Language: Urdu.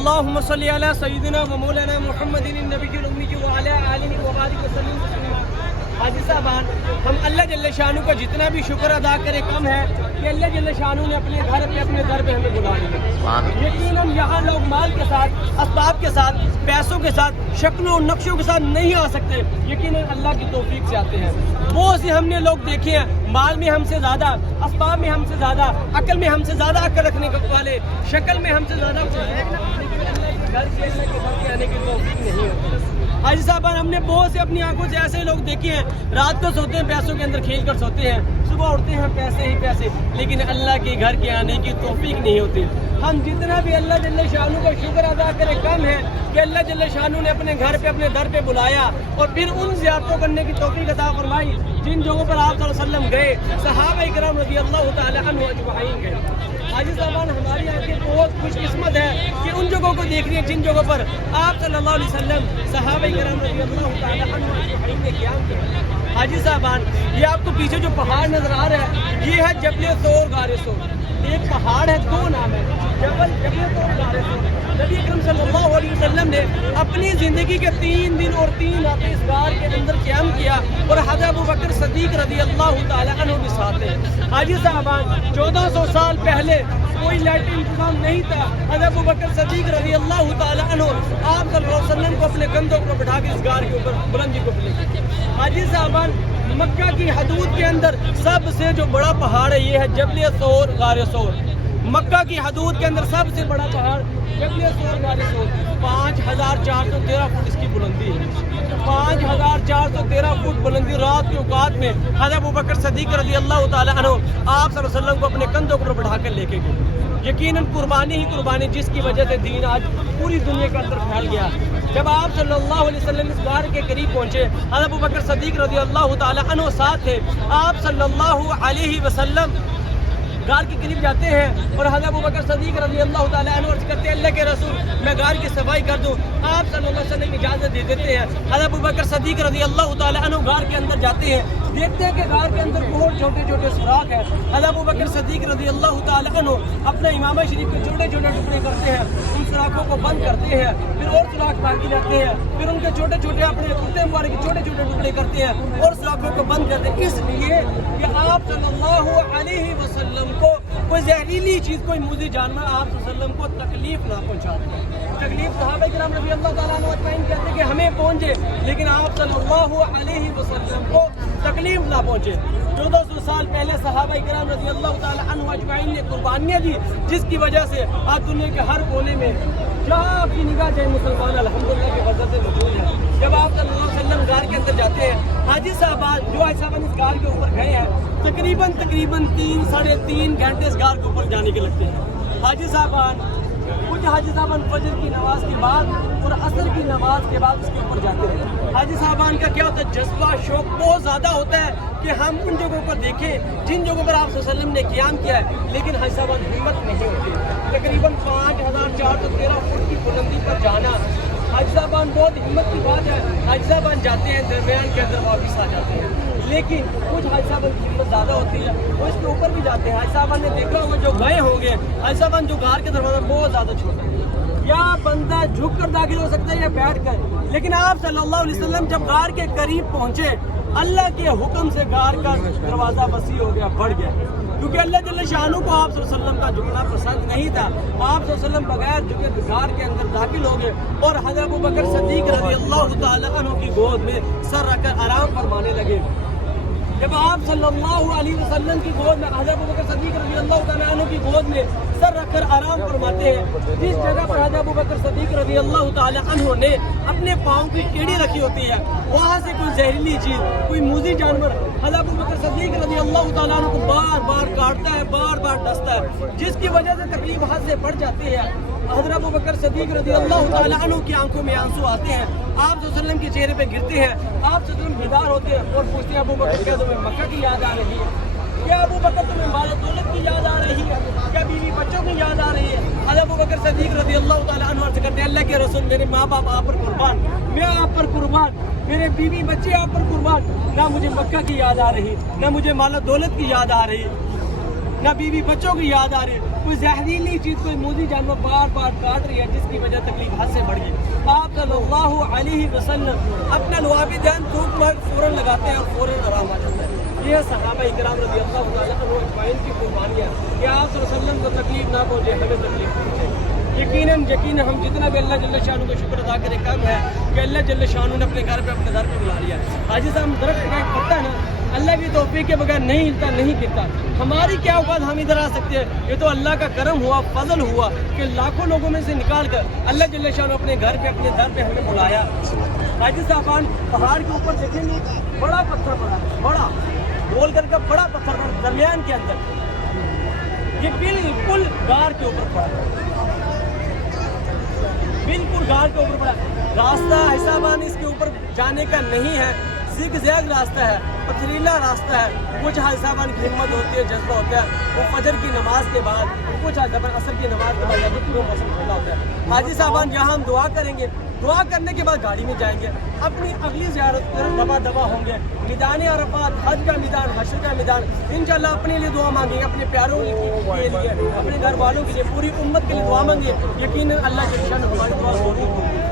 اللهم صل على سيدنا ومولانا محمد النبي الأمي وعلى آله وبارك وسلم تسليما. حاجی صاحبان، ہم اللہ جل شانہ کا جتنا بھی شکر ادا کرے کم ہے کہ اللہ جل شانہ نے اپنے گھر پہ اپنے در پہ ہمیں بلا لیا. یقیناً یہاں لوگ مال کے ساتھ، اسباب کے ساتھ، پیسوں کے ساتھ، شکلوں و نقشوں کے ساتھ نہیں آ سکتے. یقیناً اللہ کی توفیق سے آتے ہیں. بہت سے ہم نے لوگ دیکھے ہیں مال میں ہم سے زیادہ، اسباب میں ہم سے زیادہ، عقل میں ہم سے زیادہ عقل رکھنے والے، شکل میں ہم سے زیادہ گھر کے آنے کی توفیق نہیں ہوتی. حاجی صاحبان، ہم نے بہت سے اپنی آنکھوں سے ایسے لوگ دیکھے ہیں رات کو سوتے ہیں پیسوں کے اندر کھیل کر سوتے ہیں، صبح اٹھتے ہیں پیسے ہی پیسے، لیکن اللہ کے گھر کے آنے کی توفیق نہیں ہوتی. ہم جتنا بھی اللہ جل شانہ کا شکر ادا کرے کم ہے کہ اللہ جل شانہ نے اپنے گھر پہ اپنے در پہ بلایا اور پھر ان زیارتوں کرنے کی توفیق عطا فرمائی جن جگہوں پر آپ صلی اللہ علیہ وسلم گئے، صحابہ کرام رضی اللہ تعالی عنہ اجمعین گئے. حاجی صاحبان، ہماری آنکھیں بہت خوش قسمت ہے کہ ان جگہوں کو دیکھ رہی ہیں جن جگہوں پر آپ صلی اللہ علیہ وسلم، صحابہ کرام رضی اللہ تعالی عنہ اجمعین نے قیام کیا. حاجی صاحبان، یہ آپ کو پیچھے جو پہاڑ نظر آ رہا ہے یہ ہے جبل طور غار ثور. ایک پہاڑ ہے، دو نام ہے، جبل طور غار ثور. نبی اکرم صلی اللہ علیہ وسلم نے اپنی زندگی کے 3 دن اور 3 راتیں اس غار کے اندر قیام کیا اور حضرت ابوبکر صدیق رضی اللہ تعالی عنہ کے ساتھ ہیں. حاجی صاحبان، 1400 سال پہلے کوئی لائٹ انتظام نہیں تھا. حضرت ابوبکر صدیق رضی اللہ تعالی عنہ آپ صلی اللہ علیہ وسلم کو اپنے کندھوں پر بٹھا کے اس غار کے اوپر بلندی کو لے گئے. حاجی صاحبان، مکہ کی حدود کے اندر سب سے جو بڑا پہاڑ ہے یہ ہے جبل طور غار ثور. مکہ کی حدود کے اندر سب سے بڑا پہاڑ جبل طور غار ثور. 5413 فٹ اس کی بلندی ہے. 5413 فٹ بلندی. رات کے اوقات میں حضرت ابوبکر صدیق رضی اللہ تعالی عنہ آپ صلی اللہ علیہ وسلم کو اپنے کندھوں پر بٹھا کر لے کے گئے. یقیناً قربانی ہی قربانی جس کی وجہ سے دین آج پوری دنیا کے اندر پھیل گیا. جب آپ صلی اللہ علیہ وسلم اس غار کے قریب پہنچے، حضرت ابوبکر صدیق رضی اللہ تعالی عنہ ساتھ تھے. آپ صلی اللہ علیہ وسلم غار کے قریب جاتے ہیں اور حضرت ابوبکر صدیق رضی اللہ تعالی عنہ عرض کرتے ہیں اللہ کے رسول میں غار کی صفائی کر دوں. آپ صلی اللہ علیہ وسلم اجازت دے دیتے ہیں. حضرت ابوبکر صدیق رضی اللہ تعالی عنہ غار کے اندر جاتے ہیں، دیکھتے ہیں کہ غار کے اندر بہت چھوٹے چھوٹے سوراخ ہیں. حضرت ابوبکر صدیق رضی اللہ تعالی عنہ اپنا امامہ شریف کے چھوٹے چھوٹے ٹکڑے کرتے ہیں، ان سوراخوں کو بند کرتے ہیں، پھر اور سوراخ باقی رہتے ہیں، پھر ان کے چھوٹے چھوٹے اپنے کرتے مبارک کے چھوٹے چھوٹے ٹکڑے کرتے ہیں اور سوراخوں کو بند کرتے ہیں، اس لیے کہ آپ صلی اللہ علیہ وسلم کو کوئی زہریلی چیز، کوئی موذی جانور آپ صلی اللہ علیہ وسلم کو تکلیف نہ پہنچا دے. تکلیف صحابہ کرام رضی اللہ تعالیٰ عنہ اجمعین کہتے ہیں کہ ہمیں پہنچے لیکن آپ صلی اللہ علیہ وسلم کو تکلیف نہ پہنچے. 1400 سال پہلے صحابہ کرام رضی اللہ تعالیٰ عنہ اجمعین نے قربانیاں دی جس کی وجہ سے آج دنیا کے ہر کونے میں جہاں آپ کی نگاہ جائے مسلمان الحمدللہ کی وجہ سے موجود ہے. جب آپ صلی اللہ علیہ وسلم غار کے اندر جاتے ہیں، حاجی صاحبان جو حاجی صاحبان اس غار کے اوپر گئے ہیں تقریباً 3 ساڑھے 3 گھنٹے اس غار کے اوپر جانے کے لگتے ہیں. حاجی صاحبان، کچھ حاجی صاحبان فجر کی نماز کے بعد اور عصر کی نماز کے بعد اس کے اوپر جاتے ہیں. حاجی صاحبان کا کیا ہوتا ہے، جذبہ شوق بہت زیادہ ہوتا ہے کہ ہم ان جگہوں پر دیکھیں جن جگہوں پر آپ صلی اللہ علیہ وسلم نے قیام کیا ہے، لیکن حاجی صاحبان ہمت نہیں ہوتی. تقریباً 5413 فٹ کی بلندی پر جانا حاجی صاحبان بہت ہمت کی بات ہے. حاجی صاحبان جاتے ہیں، درمیان کے اندر واپس آ جاتے ہیں، لیکن کچھ حاجی صاحبان کی ہمت زیادہ ہوتی ہے وہ اس کے اوپر بھی جاتے ہیں. حاجی صاحبان نے دیکھا ہوگا جو گئے ہوں گے، حاجی صاحبان جو غار کے دروازہ بہت زیادہ چھوٹا ہے، یا بندہ جھک کر داخل ہو سکتا ہے یا بیٹھ کر، لیکن آپ صلی اللہ علیہ وسلم جب غار کے قریب پہنچے اللہ کے حکم سے غار کا دروازہ وسیع ہو گیا، بڑھ گیا، کیونکہ اللہ جل شانہ کو آپ صلی اللہ علیہ وسلم کا جھکنا پسند نہیں تھا. آپ صلی اللہ علیہ وسلم بغیر جھکے غار کے اندر داخل ہو گئے اور حضرت ابوبکر صدیق رضی اللہ تعالی عنہ کی گود میں سر رکھ کر آرام فرمانے لگے. جب آپ صلی اللہ علیہ وسلم کی گود میں حضرت ابوبکر صدیق رضی اللہ تعالیٰ عنہ کی گود میں سر رکھ کر آرام فرماتے ہیں، جس جگہ پر حضرت ابوبکر صدیق رضی اللہ تعالیٰ عنہ نے اپنے پاؤں کی کیڑی رکھی ہوتی ہے، وہاں سے کوئی زہریلی چیز، کوئی موذی جانور حضرت ابوبکر صدیق رضی اللہ تعالیٰ عنہ کو بار بار کاٹتا ہے، بار بار ڈستا ہے، جس کی وجہ سے تکلیف حد سے بڑھ جاتی ہے. حضرت ابوبکر صدیق رضی اللہ تعالیٰ عنہ کی آنکھوں میں آنسو آتے ہیں، آپ صلی اللہ علیہ وسلم کے چہرے پہ گرتے ہیں. آپ صلی اللہ علیہ وسلم بیدار ہوتے ہیں اور پوچھتے ہیں ابوبکر کیا تمہیں مکہ کی یاد آ رہی ہے؟ کیا ابوبکر تمہیں مال و دولت کی یاد آ رہی ہے؟ کیا بیوی بچوں کی یاد آ رہی ہے؟ حضرت ابوبکر صدیق رضی اللہ تعالیٰ عنہ عرض کرتے ہیں اللہ کے رسول میرے ماں باپ آپ پر قربان، میں آپ پر قربان، میرے بیوی بچے آپ پر قربان، نہ مجھے مکہ کی یاد آ رہی، نہ مجھے مال و دولت کی یاد آ رہی، نہ بیوی بچوں کی یاد آ رہی. کوئی زہریلی چیز کوئی موذی جانور بار بار کاٹ رہی ہے جس کی وجہ تکلیف حد سے بڑھ گئی. آپ صلی اللہ علیہ وسلم اپنا لعاب جان تھوک مار فوراً لگاتے ہیں اور فوراً آرام آ جاتا ہے. یہ صحابہ کرام رضی اللہ تعالیٰ عنہ اجمعین کی قربانی ہے کہ آپ صلی اللہ علیہ وسلم کو تکلیف نہ پہنچے, ہمیں تکلیف پہنچے. یقیناً ہم جتنا بھی اللہ جل شانہ کا شکر ادا کریں کم ہے کہ اللہ جل شانہ نے اپنے گھر پہ بلا لیا. حاجی صاحب درخت کا ایک پتا ہے نا, اللہ کی توفیق کے بغیر نہیں ہلتا نہیں گرتا. ہماری کیا اوقات ہم ادھر آ سکتے ہیں, یہ تو اللہ کا کرم ہوا, فضل ہوا کہ لاکھوں لوگوں میں سے نکال کر اللہ جل شانہ اپنے گھر پہ اپنے در پہ ہمیں بلایا. حاجی صاحبان پہاڑ کے اوپر دیکھیں گے بڑا پتھر پڑا, بڑا گول کر کا بڑا پتھر پڑا درمیان کے اندر, یہ بالکل غار کے اوپر پڑا, بالکل غار کے اوپر پڑا. راستہ حسابان اس کے اوپر جانے کا نہیں ہے, زگ زیگ راستہ ہے, پتھریلا راستہ ہے. کچھ حسابان کی ہمت ہوتی ہے, جذبہ ہوتا ہے, وہ فجر کی نماز کے بعد, کچھ حسابان عصر کی نماز کے بعد, جب پورا موسم ٹھنڈا ہوتا ہے. حاجی صاحبان یہاں ہم دعا کریں گے, دعا کرنے کے بعد گاڑی میں جائیں گے, اپنی اگلی زیارت پر دبا ہوں گے. میدان عرفات, حج کا میدان, حشر کا میدان, انشاءاللہ اپنے لیے دعا مانگیں گے, اپنے پیاروں کے لیے, اپنے گھر والوں کے لیے, پوری امت کے لیے دعا مانگیں. یقیناً اللہ کے شان ہماری دعا ضرور ہوگی.